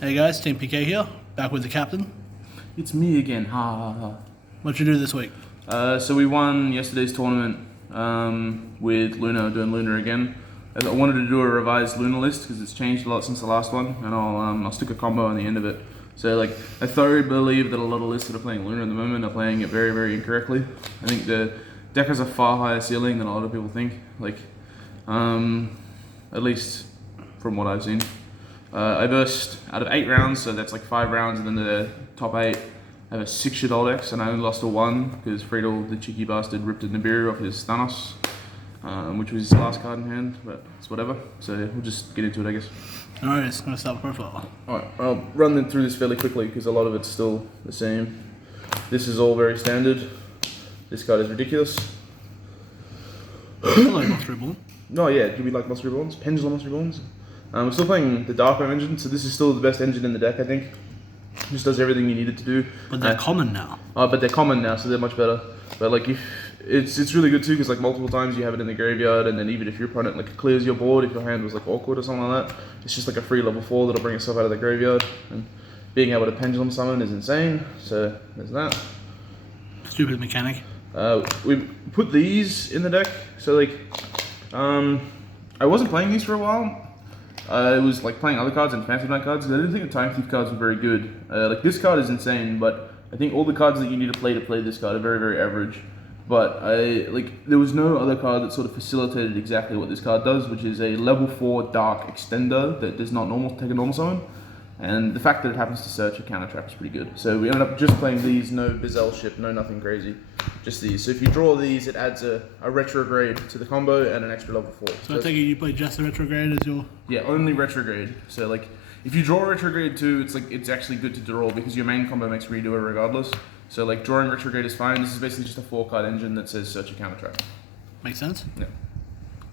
Hey guys, Team PK here, back with the captain. It's me again, ha ha ha. What'd you do this week? So we won yesterday's tournament with Luna, doing Luna again. I wanted to do a revised Luna list because it's changed a lot since the last one, and I'll stick a combo on the end of it. So like, I thoroughly believe that a lot of lists that are playing Luna at the moment are playing it very, very incorrectly. I think the deck has a far higher ceiling than a lot of people think. Like, at least from what I've seen. I burst out of 8 rounds, so that's like 5 rounds, and then the top 8 I have a 6 Shadol decks, and I only lost to 1 because Friedel, the cheeky bastard, ripped a Nibiru off his Thanos, which was his last card in hand, but it's whatever. So we'll just get into it, I guess. Alright, it's gonna start with profile. Alright, I'll run through this fairly quickly because a lot of it's still the same. This is all very standard. This card is ridiculous. Hello, Boss Reborn. Oh yeah, do we like Monster Reborns? Pendulum Monster Reborns? We're still playing the Dark Worm engine, so this is still the best engine in the deck, I think. Just does everything you need it to do. But they're common now. But they're common now, so they're much better. But like, if it's really good too, because like multiple times you have it in the graveyard, and then even if your opponent like clears your board, if your hand was like awkward or something like that, it's just like a free level 4 that'll bring itself out of the graveyard. And being able to pendulum summon is insane. So there's that. Stupid mechanic. We put these in the deck, so like, I wasn't playing these for a while. I was like playing other cards and Fancy Night cards, because I didn't think the Time Thief cards were very good. Like this card is insane, but I think all the cards that you need to play this card are very, very average. But there was no other card that sort of facilitated exactly what this card does, which is a level 4 Dark Extender that does not take a normal summon. And the fact that it happens to search a counter trap is pretty good. So we ended up just playing these, no Bizel ship, no nothing crazy, just these. So if you draw these, it adds a retrograde to the combo and an extra level 4. So I take it you play just the retrograde as your... Yeah, only retrograde. So like, if you draw retrograde too, it's actually good to draw because your main combo makes redo it regardless. So like, drawing retrograde is fine. This is basically just a 4-card engine that says search a counter trap. Makes sense? Yeah.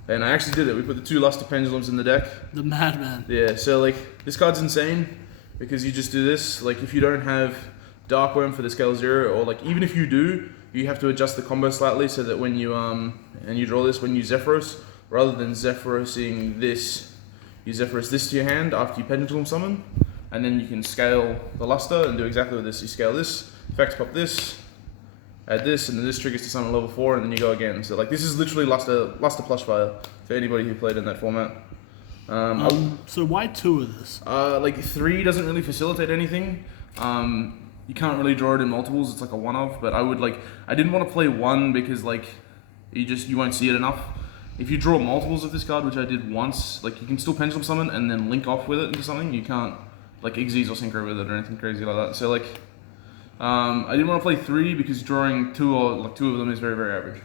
And I actually did it. We put the 2 Luster Pendulums in the deck. The madman. Yeah, so like, this card's insane because you just do this. Like, if you don't have Dark Worm for the scale 0, or like, even if you do, you have to adjust the combo slightly so that when you, and you draw this, when you Zephyros, rather than Zephyrosing this, you Zephyros this to your hand after you Pendulum summon, and then you can scale the Luster and do exactly with this. You scale this, effect pop this, add this, and then this triggers to summon level 4, and then you go again. So like, this is literally Luster Plush Fire for anybody who played in that format. So why 2 of this? Like 3 doesn't really facilitate anything. You can't really draw it in multiples. It's like a one-off. But I didn't want to play 1 because like, you won't see it enough. If you draw multiples of this card, which I did once, like you can still Pendulum Summon and then link off with it into something. You can't like Xyz or Synchro with it or anything crazy like that. So like, I didn't want to play 3 because drawing 2 of them is very, very average.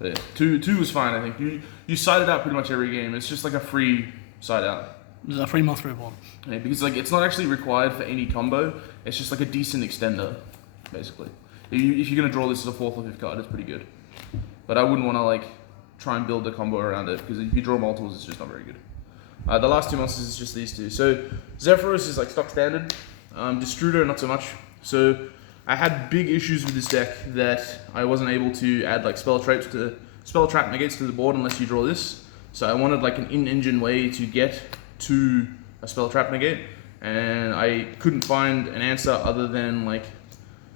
But yeah, 2 was fine, I think. You side it out pretty much every game. It's just like a free side out. It's a free Moth Reborn. Yeah, because like, it's not actually required for any combo. It's just like a decent extender, basically. If you're gonna draw this as a 4th or 5th card, it's pretty good. But I wouldn't want to like try and build a combo around it because if you draw multiples, it's just not very good. The last 2 monsters is just these 2. So Zephyros is like stock standard. Destruder not so much. So I had big issues with this deck that I wasn't able to add like spell trap negates to the board unless you draw this. So I wanted like an in-engine way to get to a spell trap negate, and I couldn't find an answer other than like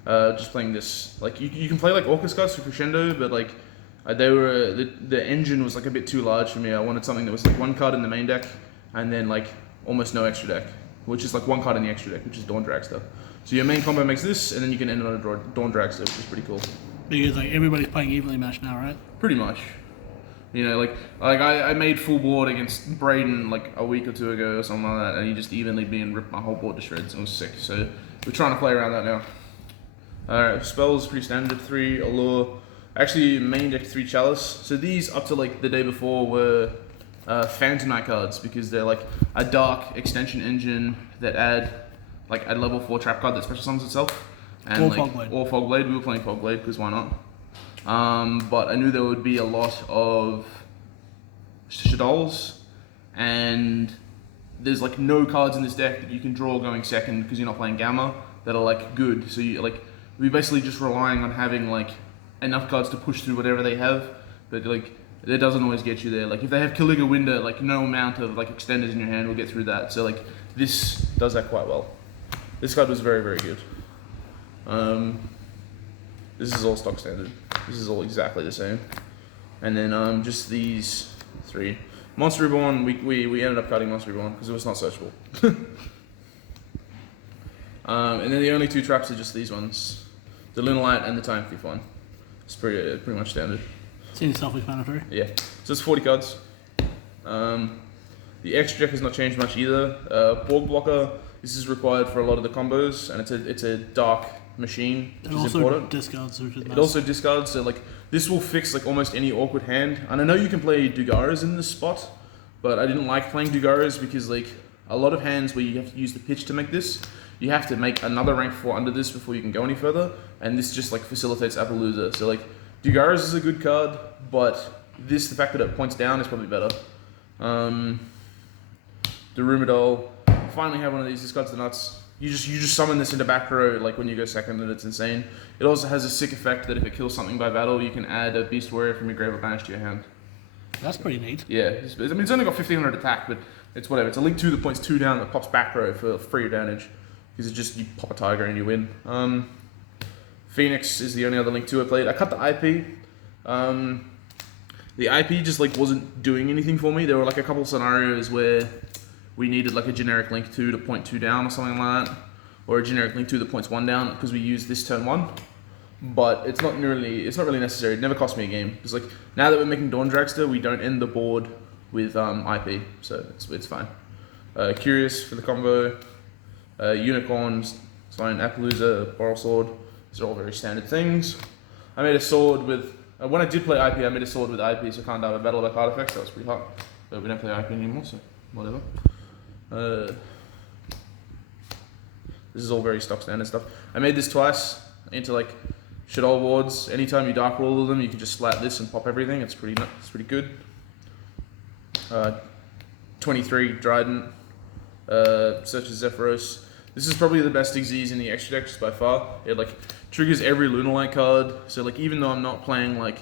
just playing this. Like you can play like Orcus cards for Crescendo, but like the engine was like a bit too large for me. I wanted something that was like 1 card in the main deck and then like almost no extra deck, which is like 1 card in the extra deck, which is Dawn Dragster. So your main combo makes this, and then you can end it on a Dawn Dragster, which is pretty cool. Because like everybody's playing evenly matched now, right? Pretty much. You know, like I made full board against Braden like a week or 2 ago or something like that, and he just evenly being ripped my whole board to shreds. It was sick. So we're trying to play around that now. Alright, spells pretty standard. 3 Allure. Actually, main deck 3 Chalice. So these up to like the day before were Phantom Knight cards because they're like a dark extension engine that add like a level 4 trap card that special summons itself. And or Fogblade. We were playing Fogblade because why not? But I knew there would be a lot of Shadols, and there's like no cards in this deck that you can draw going second because you're not playing Gamma that are like good. So we're basically just relying on having like enough cards to push through whatever they have, but like it doesn't always get you there. Like if they have Caliga Winder, like no amount of like extenders in your hand will get through that. So like this does that quite well. This card was very, very good. This is all stock standard. This is all exactly the same. And then just these 3. Monster Reborn, we ended up cutting Monster Reborn because it was not searchable. And then the only 2 traps are just these ones. The Lunalight and the Time Thief one. It's pretty much standard. Seems self-explanatory. Yeah. So it's 40 cards. The extra deck has not changed much either. Borg Blocker, this is required for a lot of the combos, and it's a dark machine, which It is also important. discards, which is It nice. also discards, so like this will fix like almost any awkward hand. And I know you can play Dugaras in this spot, but I didn't like playing Dugaras because like a lot of hands where you have to use the pitch to make this, you have to make another rank 4 under this before you can go any further, and this just like facilitates Appaloosa. So like Dugaras is a good card, but this, the fact that it points down is probably better. The Rumadol, finally have one of these. This card's the nuts. You just summon this into back row like when you go second, and it's insane. It also has a sick effect that if it kills something by battle, you can add a Beast Warrior from your grave or banish to your hand. That's pretty neat. Yeah, I mean it's only got 1500 attack, but it's whatever. It's a link 2 that points 2 down that pops back row for free advantage. Because it just, you pop a tiger and you win. Phoenix is the only other link 2 I played. I cut the IP. The IP just like wasn't doing anything for me. There were like a couple scenarios where we needed like a generic link 2 to point 2 down or something like that, or a generic link 2 that points 1 down because we used this turn 1. But it's not really necessary. It never cost me a game because like now that we're making Dawn Dragster, we don't end the board with IP, so it's fine. Curious for the combo, Unicorns, Sloan, Appaloosa, Boral Sword. These are all very standard things. I made a sword with when I did play IP, I made a sword with IP, so I can't die by battle by card effects. That was pretty hot, but we don't play IP anymore, so whatever. This is all very stock standard stuff. I made this twice into like Shadol wards. Anytime you dark roll all of them, you can just slat this and pop everything. It's pretty good. 23 Dryden, Search of Zephyros. This is probably the best Xyz in the extra deck just by far. It like triggers every Lunalight card. So like even though I'm not playing like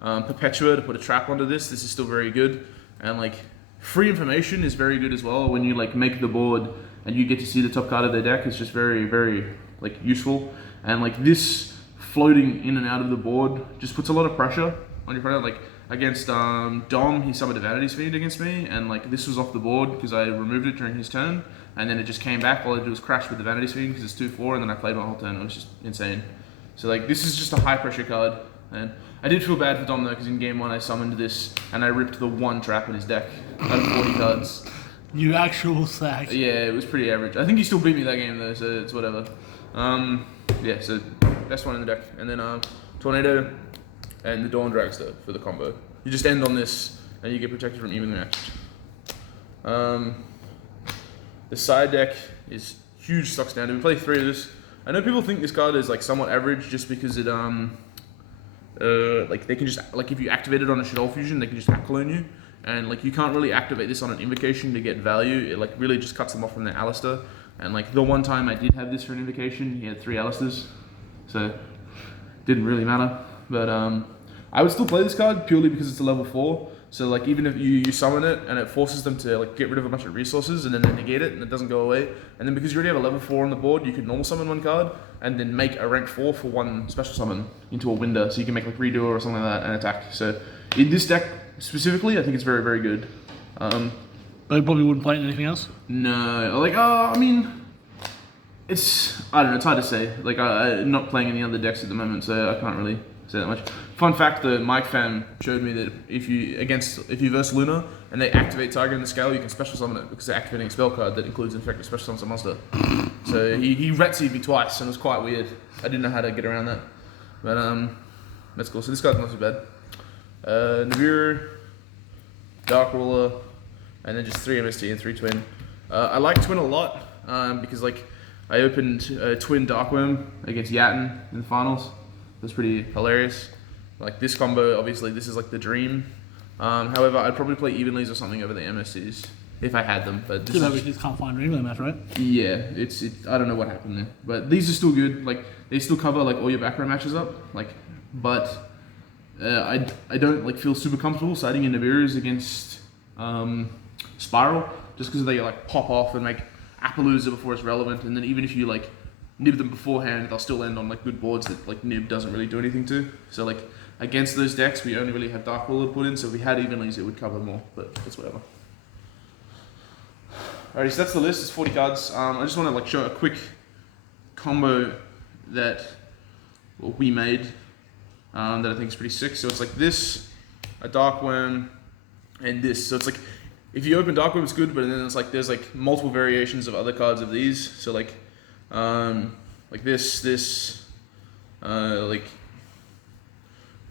Perpetua to put a trap onto this is still very good. And like free information is very good as well. When you like make the board and you get to see the top card of their deck, it's just very, very like useful. And like this floating in and out of the board just puts a lot of pressure on your opponent. Like against Dom, he summoned a Vanity's Fiend against me, and like this was off the board because I removed it during his turn, and then it just came back. All I did was crash with the Vanity's Fiend because it's 2/4, and then I played my whole turn. It was just insane. So like this is just a high pressure card, and I did feel bad for Dom though because in game 1 I summoned this and I ripped the 1 trap in his deck out of 40 cards. You actual sack. Yeah, it was pretty average. I think he still beat me that game though, so it's whatever. Yeah, so best one in the deck, and then Tornado and the Dawn Dragster for the combo. You just end on this and you get protected from evenly matched. The side deck is huge stock standard. We play 3 of this. I know people think this card is like somewhat average just because it like they can just like if you activate it on a Shadol Fusion, they can just clone you, and like you can't really activate this on an invocation to get value. It like really just cuts them off from their Alistair. And like the one time I did have this for an invocation, he had 3 Alistairs, so didn't really matter. But I would still play this card purely because it's a level 4. So like even if you summon it and it forces them to like get rid of a bunch of resources and then they negate it and it doesn't go away, and then because you already have a level 4 on the board, you could normal summon 1 card and then make a rank 4 for 1 special summon into a window, so you can make like redo or something like that and attack. So in this deck specifically, I think it's very, very good. But you probably wouldn't play it in anything else? No, like I mean, I don't know, it's hard to say. Like I'm not playing any other decks at the moment, so I can't really say that much. Fun fact, the Mike fam showed me that if you verse Luna and they activate Tiger in the Scale, you can special summon it because they're activating a spell card that includes infected special summons a monster. So he Retzied me twice and it was quite weird. I didn't know how to get around that. But that's cool. So this card's not too bad. Nibiru, Dark Ruler, and then just 3 MST and 3 Twin. I like Twin a lot because like I opened Twin Darkworm against Yatten in the finals. It was pretty hilarious. Like this combo, obviously this is like the dream. However, I'd probably play Evenlies or something over the MSTs if I had them. But Too bad we just can't find an evenly match, right? Yeah, I don't know what happened there, but these are still good. Like they still cover like all your back row matches up. Like, but I don't like feel super comfortable siding in Nibiru's against Spiral just because they like pop off and make Appaloosa before it's relevant, and then even if you like nib them beforehand, they'll still end on like good boards that like nib doesn't really do anything to. So like against those decks, we only really have Dark Ruler put in, so if we had Evenlys, it would cover more, but that's whatever. Alrighty, so that's the list. It's 40 cards. I just want to like show a quick combo that we made that I think is pretty sick. So it's like this, a Dark Worm, and this. So it's like if you open Dark Worm, it's good, but then it's like there's like multiple variations of other cards of these. So like this, like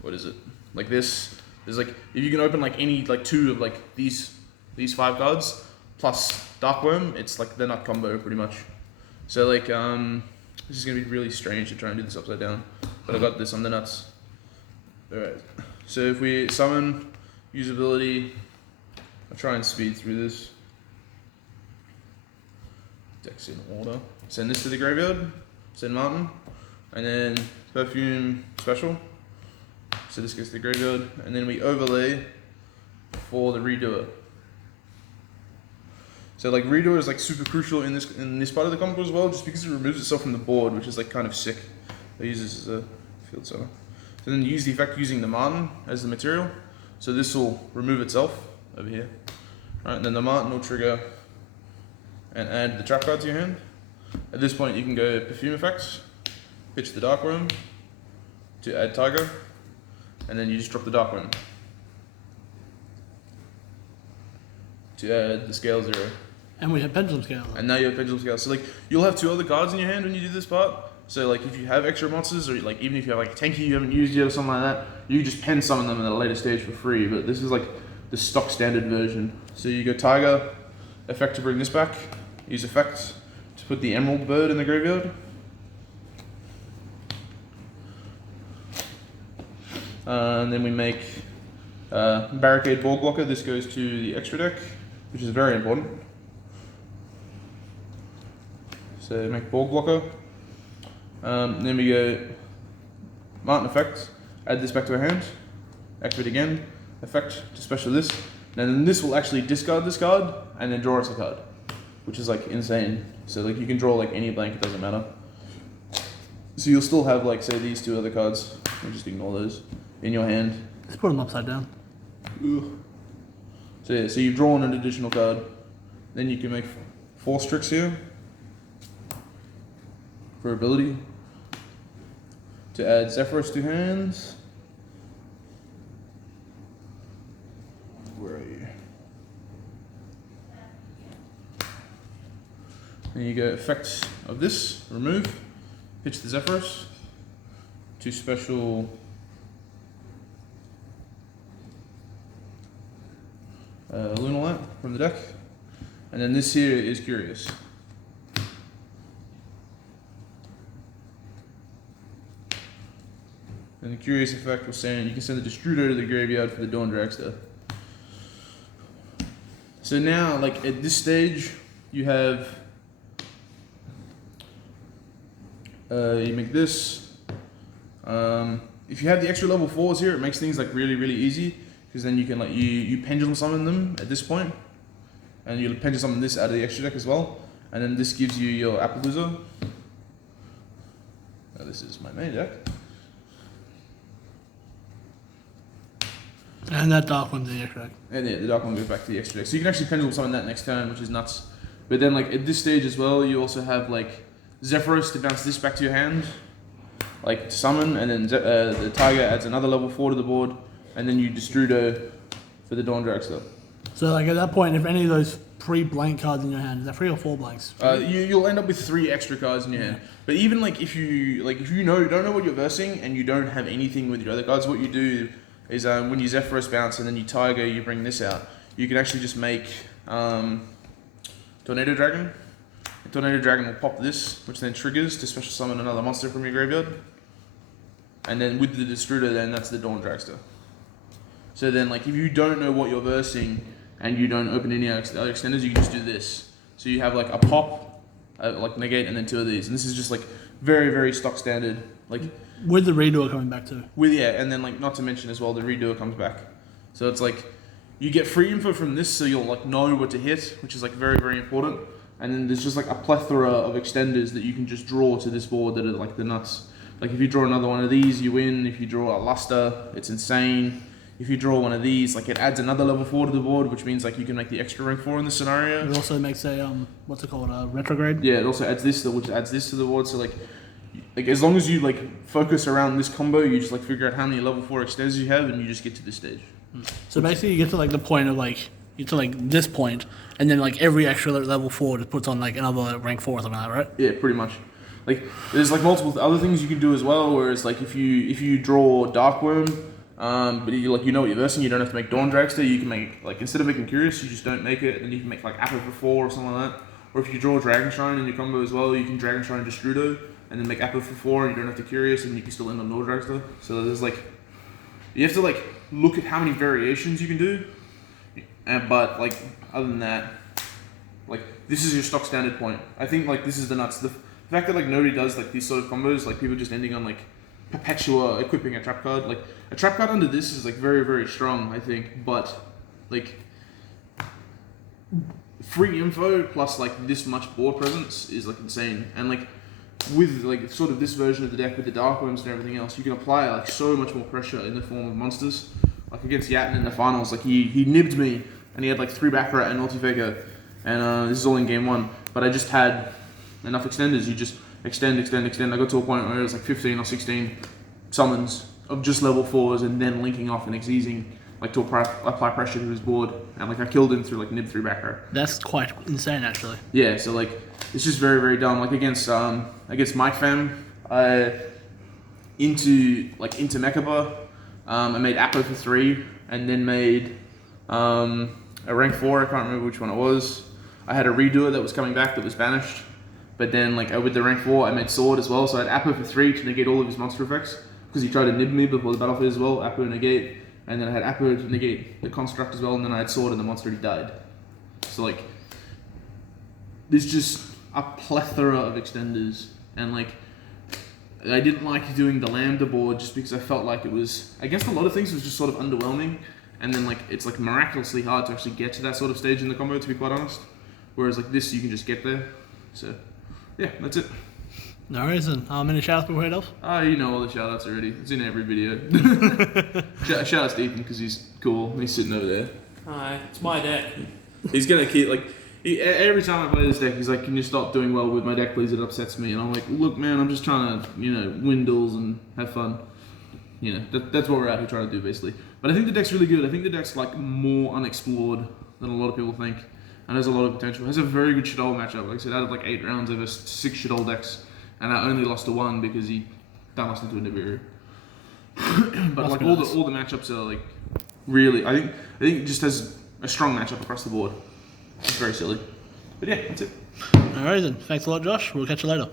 what is it? Like this. There's like if you can open like any like 2 of like these 5 cards plus Dark Worm, it's like the nut combo pretty much. So like this is gonna be really strange to try and do this upside down, but I got this on the nuts. All right. So if we summon usability, I'll try and speed through this. Decks in order. Send this to the graveyard. Send Martin, and then Perfume special. So this goes to the graveyard, and then we overlay for the redoer. So like redoer is like super crucial in this part of the combo as well, just because it removes itself from the board, which is like kind of sick. I use this as a field center. So then use the effect using the Martin as the material. So this will remove itself over here. Right, and then the Martin will trigger and add the trap card to your hand. At this point you can go Perfume effects, pitch the Dark Worm to add Tiger, and then you just drop the Dark Worm to add the Scale 0. And we have Pendulum Scale. And now you have Pendulum Scale. So like you'll have 2 other cards in your hand when you do this part. So like if you have extra monsters, or like even if you have like a Tanky you haven't used yet or something like that, you just pen summon them at a later stage for free. But this is like the stock standard version. So you go Tiger, effect to bring this back, use effect to put the Emerald Bird in the graveyard. And then we make Barracadeborg Blocker. This goes to the extra deck, which is very important. So make Borg Blocker. Then we go Martin effect, add this back to our hand, activate again, effect to special this, and then this will actually discard this card and then draw us a card, which is like insane. So like you can draw like any blank, it doesn't matter. So you'll still have like say these 2 other cards, we'll just ignore those, in your hand. Let's put them upside down. Ugh. So yeah, so you've drawn an additional card. Then you can make Force Tricks here for ability to add Zephyros to hands. Where are you? Then you go effects of this, remove, pitch the Zephyros to special Lunalight from the deck, and then this here is Curious. And the Curious effect will send, you can send the Destruder to the graveyard for the Dawn Dragster. So now, like at this stage, you have, you make this. If you have the extra level 4s here, it makes things like really, really easy, because then you can like, you pendulum summon them at this point, and you'll pendulum summon this out of the extra deck as well, and then this gives you your Appaloosa. Now this is my main deck. And that Dark One's the extra deck. And yeah, the Dark One goes back to the extra deck. So you can actually pendulum summon that next turn, which is nuts. But then like at this stage as well, you also have like Zephyros to bounce this back to your hand, like to summon, and then the Tiger adds another level 4 to the board, and then you Destrudo for the Dawn Dragster. So like at that point, if any of those 3 blank cards in your hand, is that 3 or 4 blanks? You'll end up with 3 extra cards in your hand. But even like if you don't know what you're versing and you don't have anything with your other cards, what you do is when you Zephyros bounce and then you Tiger, you bring this out. You can actually just make Tornado Dragon. The Tornado Dragon will pop this, which then triggers to special summon another monster from your graveyard. And then with the Destruder, then that's the Dawn Dragster. So then, like, if you don't know what you're versing and you don't open any other extenders, you can just do this. So you have like a pop, like negate, and then 2 of these. And this is just like very, very stock standard. Like with the redoer coming back too. And then like not to mention as well, the redoer comes back. So it's like you get free info from this, so you'll like know what to hit, which is like very, very important. and then there's just like a plethora of extenders that you can just draw to this board that are like the nuts. Like if you draw another one of these, you win. If you draw a luster, it's insane. If you draw one of these, like it adds another level 4 to the board, which means like you can make the extra rank 4 in this scenario. It also makes a what's it called, a retrograde. Yeah, it also adds this, which adds this to the board. So like as long as you like focus around this combo, you just like figure out how many level 4 extenders you have, and you just get to this stage. So basically, you get to like the point of like you get to like this point, and then like every extra level 4 just puts on like another rank 4 or something like that, right? Yeah, pretty much. Like there's like multiple other things you can do as well. Whereas like if you draw Darkworm, but you know what you're versing, you don't have to make Dawn Dragster. You can make like instead of making Curious, you just don't make it, and then you can make like Apple for 4 or something like that. Or if you draw Dragon Shrine in your combo as well, you can Dragon Shrine Destrudo, and then make Apple for 4, and you don't have to Curious, and you can still end on Dawn Dragster. So there's like you have to like look at how many variations you can do, but like other than that, like this is your stock standard point. I think like this is the nuts. The fact that like nobody does like these sort of combos, like people just ending on like Perpetua equipping a trap card. Like a trap card under this is like very, very strong, I think, but like free info plus like this much board presence is like insane. And like with like sort of this version of the deck with the Darkworms and everything else, you can apply like so much more pressure in the form of monsters. Like against Yatin in the finals, like he nibbed me and he had like 3 Baccarat and Multifaker, and this is all in game 1. But I just had enough extenders. You just extend. I got to a point where it was like 15 or 16 summons of just level 4s, and then linking off and exeasing like to apply pressure to his board, and like I killed him through like nib 3 Baccarat. That's quite insane, actually. Yeah, so like it's just very, very dumb. Like against Mike Fam, into Mechaba, I made Apo for 3, and then made a rank 4. I can't remember which one it was. I had a redoer that was coming back that was banished, but then like with the rank 4, I made Sword as well. So I had Apo for 3 to negate all of his monster effects, because he tried to nib me before the battlefield as well. Apo negate, and then I had Apo to negate the construct as well, and then I had Sword and the monster he died. So like there's just a plethora of extenders, and like I didn't like doing the Lambda board just because I felt like it was, against a lot of things, it was just sort of underwhelming, and then like it's like miraculously hard to actually get to that sort of stage in the combo, to be quite honest. Whereas like this, you can just get there. So yeah, that's it. No reason. Any shout outs before we head off? You know all the shout outs already. It's in every video. Shout out to Ethan because he's cool. He's sitting over there. Hi, it's my deck. He's gonna keep like every time I play this deck, he's like, "Can you stop doing well with my deck, please? It upsets me." And I'm like, "Look, man, I'm just trying to win duels and have fun. That's what we're out here trying to do, basically." But I think the deck's really good. I think the deck's like more unexplored than a lot of people think, and has a lot of potential. It has a very good Shadol matchup. Like I said, out of like 8 rounds, over 6 Shadol decks, and I only lost to 1 because he done us into a Nibiru. But like all the matchups are like really, I think it just has a strong matchup across the board. It's very silly. But yeah, that's it. Alright then. Thanks a lot, Josh. We'll catch you later.